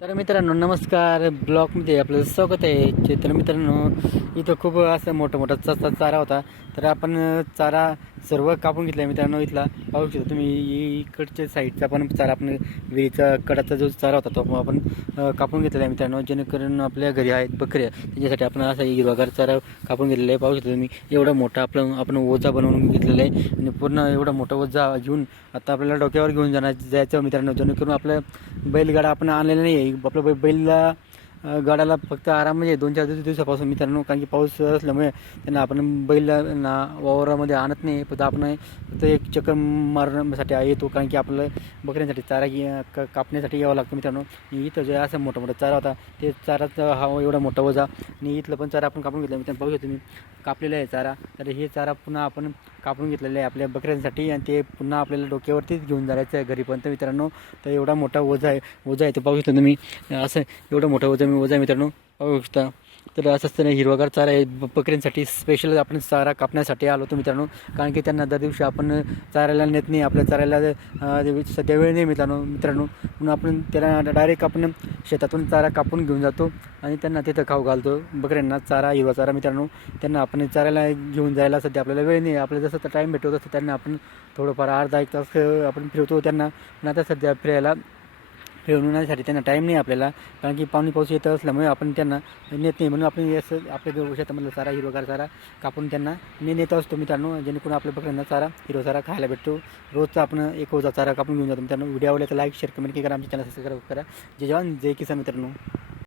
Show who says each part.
Speaker 1: तर मित्रांनो नमस्कार. ब्लॉगमध्ये आपलं स्वागत आहे. तर मित्रांनो इथं खूप असं मोठा मोठा चारा होता. तर आपण चारा सर्व कापून घेतला मित्रांनो इथला. पाहू शकता तुम्ही इकडच्या साईडचा पण चारा आपण विहिरीचा कडाचा जो चारा होता तो आपण कापून घेतलेला आहे मित्रांनो. जेणेकरून आपल्या घरी आहेत बकऱ्या त्याच्यासाठी आपण असा हिरवागार चारा कापून घेतलेला आहे. पाहू शकता तुम्ही एवढा मोठा आपलं आपण ओझा बनवून घेतलेला आहे. आणि पूर्ण एवढा मोठा ओझा घेऊन आता आपल्याला डोक्यावर घेऊन जाणार जायचं मित्रांनो. जेणेकरून आपलं बैलगाडा आपण आणलेला नाही आहे. आपलं बैलला अ, गाडाला फक्त आराम म्हणजे दोन चार दिवस दिवसापासून मित्रांनो कारण की पाऊस असल्यामुळे त्यांना आपण बैल ना वावरामध्ये आणत नाही. फक्त आपण फक्त एक चक्कर मारण्यासाठी येतो कारण की आपलं बकऱ्यांसाठी चारा घे- क- कापण्यासाठी यावं लागतं मित्रांनो. इथं जे असं मोठा मोठा चारा होता ते चाराचा हा एवढा मोठा वजा आणि इथलं पण चारा आपण कापून घेतला मित्रांनो. पाहू शकतो मी कापलेला आहे चारा. तर हे चारा पुन्हा आपण कापून घेतलेलं आहे आपल्या बकऱ्यांसाठी आणि ते पुन्हा आपल्याला डोक्यावरतीच घेऊन जायचं आहे घरीपर्यंत मित्रांनो तर एवढा मोठा ओझा आहे ओझा आहे तो पाहू शकतो तुम्ही. असं एवढा मोठा ओझा मी ओझा वजा मित्रांनो. पाहू शकता तर असं असतं हिरवागार चारा आहे बकऱ्यांसाठी स्पेशल आपण चारा कापण्यासाठी आलो होतो मित्रांनो. कारण की त्यांना दर दिवशी आपण चारायला नेत नाही आपल्या चारायला सध्या वेळ नाही मित्रांनो मित्रांनो. म्हणून आपण त्याला डायरेक्ट आपण शेतातून चारा कापून घेऊन जातो आणि त्यांना तिथं खाऊ घालतो. बकऱ्यांना चारा हिरवा चारा मित्रांनो. त्यांना आपण चारायला घेऊन जायला सध्या आपल्याला वेळ नाही. आपल्याला जसं टाईम भेटतो तसं त्यांना आपण थोडंफार अर्धा एक तास आपण फिरवतो त्यांना. पण आता सध्या फिरायला फिरवण्यासाठी त्यांना टाईम नाही आपल्याला. कारण की पाणी पाऊस येत असल्यामुळे आपण त्यांना नेत नाही. म्हणून आपण असं आपल्या शेतामधला चारा हिरवगार चारा कापून त्यांना मी नेत असतो मित्रांनो. जेणेकरून आपल्या बकऱ्यांना चारा हिरवा चारा खायला भेटतो. रोजचा आपण एक ओझा चारा कापून घेऊन जातो मित्रांनो. व्हिडिओ आवडला तर लाईक शेअर कमेंट करा. आमच्या चॅनल सबस्क्राईब करा. जय जवान जय किसान मित्रांनो.